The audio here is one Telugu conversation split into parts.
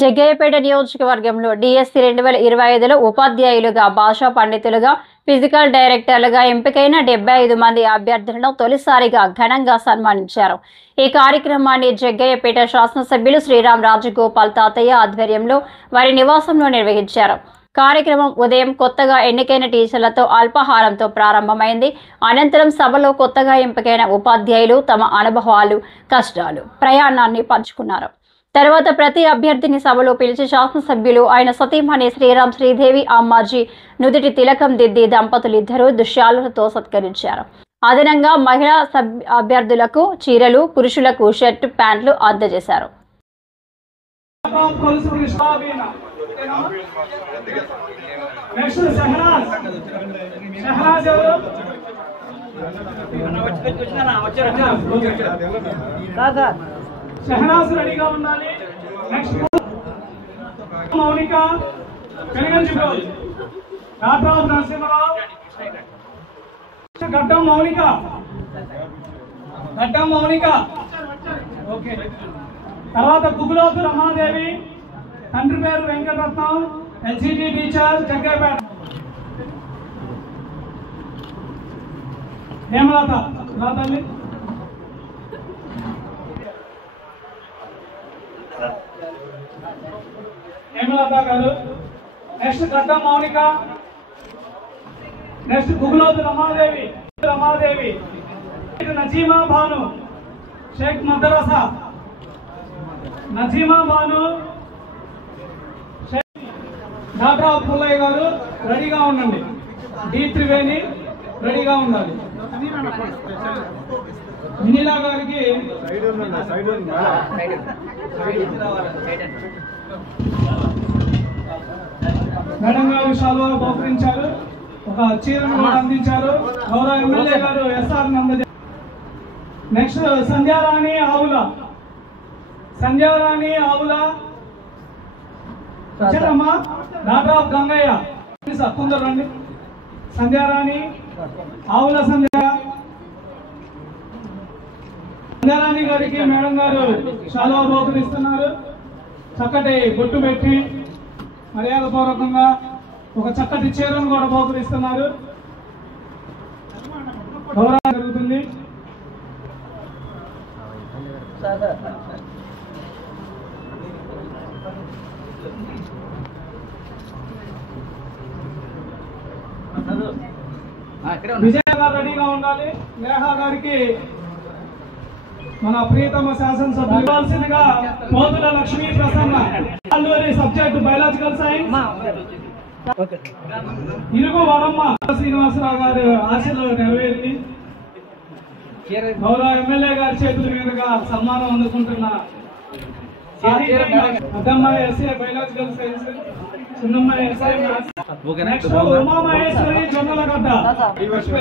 జగ్గయ్యపేట నియోజకవర్గంలో డిఎస్సి 2025లో ఉపాధ్యాయులుగా, భాషా పండితులుగా, ఫిజికల్ డైరెక్టర్లుగా ఎంపికైన 75 మంది అభ్యర్థులను తొలిసారిగా ఘనంగా సన్మానించారు. ఈ కార్యక్రమాన్ని జగ్గయ్యపేట శాసనసభ్యులు శ్రీరామ్ రాజగోపాల్ తాతయ్య ఆధ్వర్యంలో వారి నివాసంలో నిర్వహించారు. కార్యక్రమం ఉదయం కొత్తగా ఎన్నికైన టీచర్లతో అల్పాహారంతో ప్రారంభమైంది. అనంతరం సభలో కొత్తగా ఎంపికైన ఉపాధ్యాయులు తమ అనుభవాలు, కష్టాలు, ప్రయాణాన్ని పంచుకున్నారు. తర్వాత ప్రతి అభ్యర్థిని సభలో పిలిచి శాసనసభ్యులు ఆయన సతీమణి శ్రీరామ్ శ్రీదేవి అమ్మాజీ నుదుటి తిలకం దిద్ది దంపతులిద్దరూ దుశ్శాలులతో సత్కరించారు. అదనంగా మహిళా అభ్యర్థులకు చీరలు, పురుషులకు షర్ట్, ప్యాంట్లు అందజేశారు. షహనాజ్ రెడీగా ఉండాలి. నెక్స్ట్ మౌనిక కనిగంచుకోవాలి. రాథాబ్ నరసింహరావు, గడ్డం మౌనిక, గడ్డం మౌనిక. ఓకే. తర్వాత గుగులోతు రమాదేవి, తండ్రి పేరు వెంకటరత్నం, ఎల్సిడి టీచర్, జగ్గయ్యపేట. హేమలత రాతండి. హేమలత గారు. నెక్స్ట్ గడ్డం మౌనిక. నెక్స్ట్ గుగులోతు రమాదేవి, రమాదేవి. నజీమా బాను, షేక్ మదరసా, నజీమా బాను, డాక్టర్ అబ్దుల్లయ్య గారు రెడీగా ఉండండి. డి త్రివేణి రెడీగా ఉండాలి. మినిలా గారికి మేడం గారు శాలువా బహుకరించారు. ఒక చీరను కూడా అందించారు. గౌరవ ఎమ్మెల్యే గారు ఎస్ఆర్ నంద. నెక్స్ట్ సంధ్యారాణి ఆవుల, సంధ్యారాణి ఆవుల. వచ్చారమ్మా డాక్టర్ ఆఫ్ గంగయ్య కొందరు రండి. సంధ్యారాణి ఆవుల సంధ్యారాణి గారికి మేడం గారు శాలువా బహుకరిస్తున్నారు. చక్కటి బొట్టు పెట్టి మర్యాదపూర్వకంగా ఒక చక్కటి చీరను కూడా బహుకరిస్తున్నారు. గౌరవం జరుగుతుంది. విజయ గారు రెడీగా ఉండాలి. నేహా గారికి మన ప్రియతమ శాసనసభ్యులు ఇవ్వాల్సిందిగా Pothula Lakshmi Prasanna, subject biological science. Irugu Varamma Srinivasarao గారు ఆశలు నెరవేరింది. గౌరవ ఎమ్మెల్యే గారి చేతుల మీదుగా సన్మానం అందుకుంటున్న పెద్దమ్మాయి ఎస్ఏ బయాలజికల్ సైన్స్, చిన్నమ్మాయి ఎస్ఐ మ్యాథ్స్. ఉమామహేశ్వరి జొన్నలగడ్డ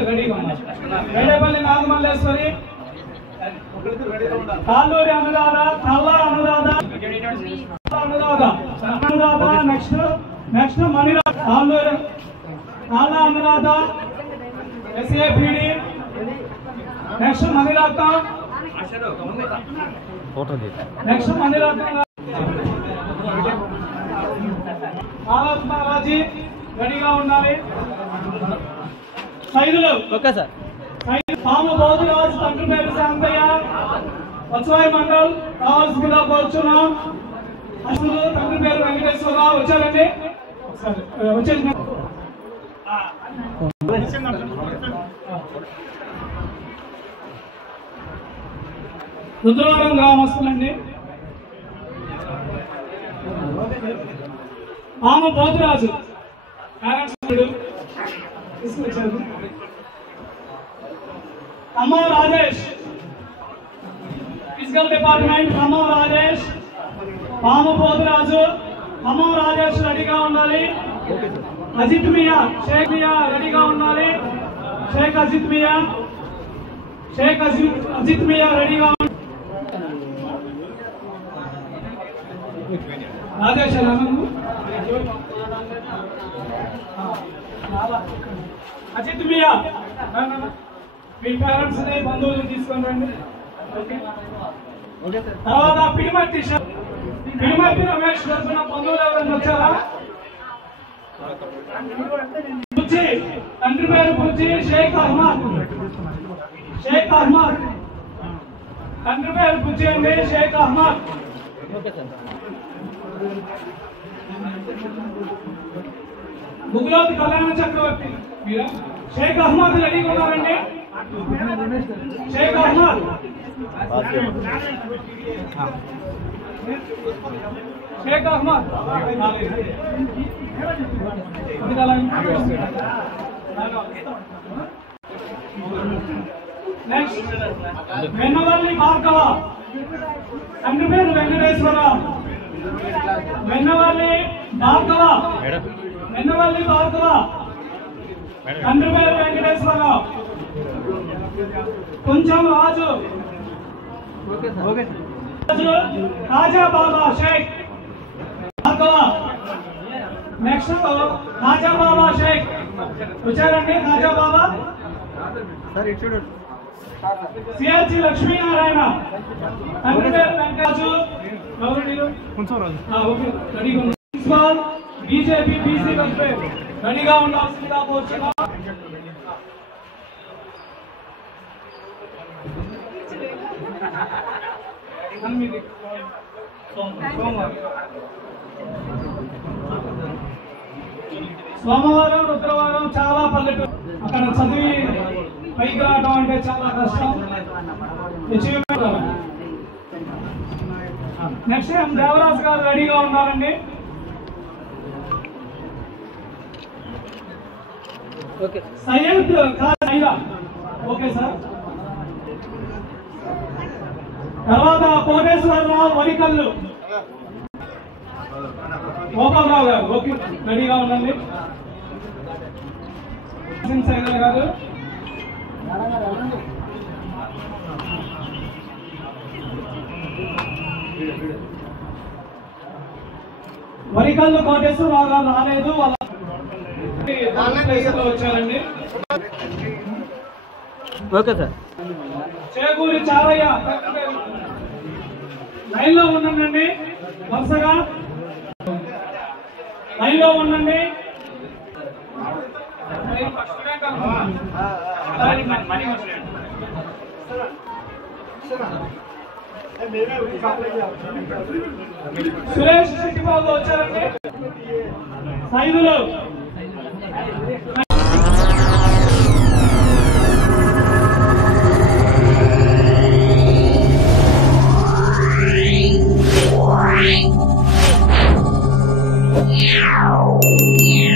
రెడీగా ఉన్నారు. Vedepalli Nagamalleswari, Talluri Anuradha, Talla Anuradha, Anuradha, Anuradha. Next Maniradha, Talluri Talla Anuradha, SAPD. Next Maniratna, next Maniratna. Raji రెడీగా ఉండాలి. Saidulu okay sir. పాము బౌద్ధరాజు, తండ్రి పేరు శాంతయ్య, వచ్చవాయి మండల్ కావాల్సిందిగా కోరుచున్నాం. అసలు తండ్రి పేరు వెంకటేశ్వరరావు. వచ్చారండి వచ్చేసి రుద్రవరం గ్రామస్తులండి. పాము బౌద్ధరాజు తీసుకొచ్చారు. Khammam Rajesh, physical department Khammam Rajesh. పాము బౌద్ధరాజు, ఖమ్మం రాజేష్ రెడీగా ఉండాలి. అజిత్ మియా, షేక్ మియా రెడీగా ఉండాలి. షేక్ అజిత్ మియా, షేక్ అజిత్ మియా రెడీగా ఉండాలి. రాజేష్ అజిత్ మియా, మీ పేరెంట్స్ ని బంధువులు తీసుకొని రండి. తర్వాత పిడిమట్టి తిరుమతి రమేష్ తరఫున బంధువులు ఎవరైనా వచ్చారా? బుజ్జి, తండ్రి పేరు బుజ్జి, షేక్ అహ్మద్. షేక్ అహ్మద్ తండ్రి పేరు బుజ్జి అండి, షేక్ అహ్మద్. ముగ్గులోతి కళ్యాణ చక్రవర్తి మీరా? షేక్ అహ్మద్ రెడీగా ఉన్నారండి? షేక్ అహ్మద్, షేక్ అహ్మద్ నెక్స్ట్ వెన్నవల్లి భార్గవ, తండ్రి పేరు వెంకటేశ్వరరావు. వెన్నవల్లి భార్గవ, వెన్నవల్లి భార్గవ, తండ్రి పేరు వెంకటేశ్వరరావు. కొంచెం రాజు, రాజా బాబా షేక్ భార్గవ. నెక్స్ట్ రాజా బాబా షేక్ వచ్చారండి. రాజా బాబా సిఆర్జీ లక్ష్మీనారాయణ, తండ్రి పేరు వెంకటరాజు. బీజేపీ బీసీ వెల్ఫేర్ రెడీగా ఉండాల్సిందిగా కోరుచున్నాం. సోమవారం రుద్రవారం చాలా పల్లెటూరు, అక్కడ చదివి పైకి రావడం అంటే చాలా కష్టం. నెక్స్ట్ టైం దేవరాజ్ గారు రెడీగా ఉన్నారండి. Syed Khaja, okay sir. తర్వాత కోటేశ్వరరావు వరికల్లు, గోపాలరావు గారు, ఓకే రెడీగా ఉండండి. సైదల్ గారు, వరికల్లు కోటేశ్వరరావు గారు రాలేదు, వాళ్ళ వచ్చారండి. Okay sir. Chekuri Charaiah line లో ఉండండి, వరుసగా లైన్ లో ఉండండి. సురేష్ శెట్టిబాబు వచ్చారండి. సైదులు Yeah.